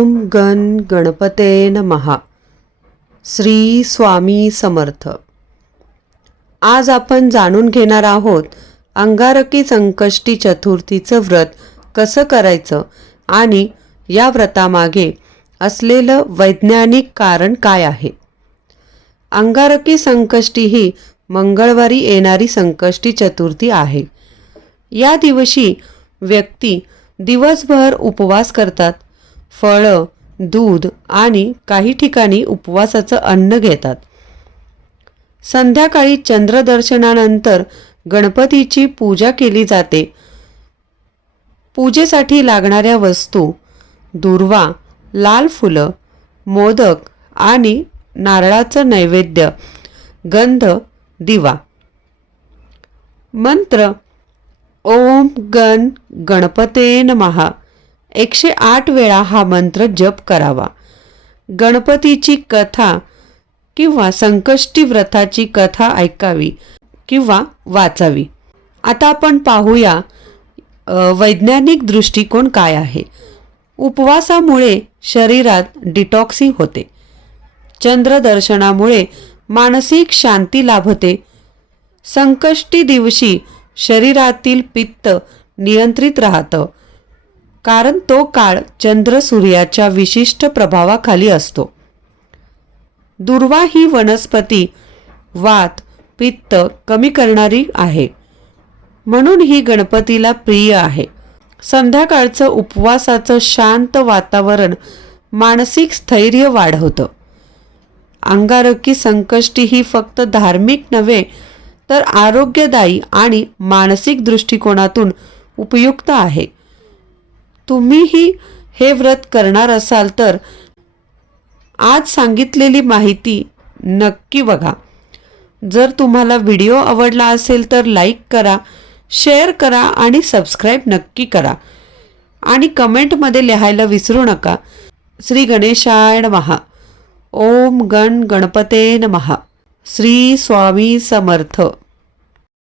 ओम गण गणपते नमहा श्री स्वामी समर्थ. आज आपण जाणून घेणार आहोत अंगारकी संकष्टी चतुर्थीचं व्रत कसं करायचं आणि या व्रतामागे असलेलं वैज्ञानिक कारण काय आहे? अंगारकी संकष्टी ही मंगळवारी येणारी संकष्टी चतुर्थी आहे. या दिवशी व्यक्ती दिवसभर उपवास करतात. फळं दूध आणि काही ठिकाणी उपवासाचं अन्न घेतात. संध्याकाळी चंद्रदर्शनानंतर गणपतीची पूजा केली जाते. पूजेसाठी लागणाऱ्या वस्तू दुर्वा लाल फुलं मोदक आणि नारळाचं नैवेद्य गंध दिवा. मंत्र ओम गण गणपते महा एकशे आठ वेळा हा मंत्र जप करावा. गणपतीची कथा किंवा संकष्टी व्रताची कथा ऐकावी किंवा वाचावी. आता आपण पाहूया वैज्ञानिक दृष्टिकोन काय आहे? उपवासामुळे शरीरात डिटॉक्सिंग होते. चंद्रदर्शनामुळे मानसिक शांती लाभते. संकष्टी दिवशी शरीरातील पित्त नियंत्रित राहतं. कारण तो काळ चंद्र सूर्याच्या विशिष्ट प्रभावाखाली असतो. दुर्वा ही वनस्पती वात पित्त कमी करणारी आहे. म्हणून ही गणपतीला प्रिय आहे. संध्याकाळचं उपवासाचं शांत वातावरण मानसिक स्थैर्य वाढवतं. अंगारकी संकष्टी ही फक्त धार्मिक नव्हे तर आरोग्यदायी आणि मानसिक दृष्टिकोनातून उपयुक्त आहे. तुम्हीही हे व्रत करणार असाल तर आज सांगितलेली माहिती नक्की बघा. जर तुम्हाला व्हिडिओ आवडला असेल तर लाईक करा शेअर करा आणि सबस्क्राईब नक्की करा. आणि कमेंटमध्ये लिहायला विसरू नका. श्री गणेशायण महा ओम गण गणपते नमहा श्री स्वामी समर्थ.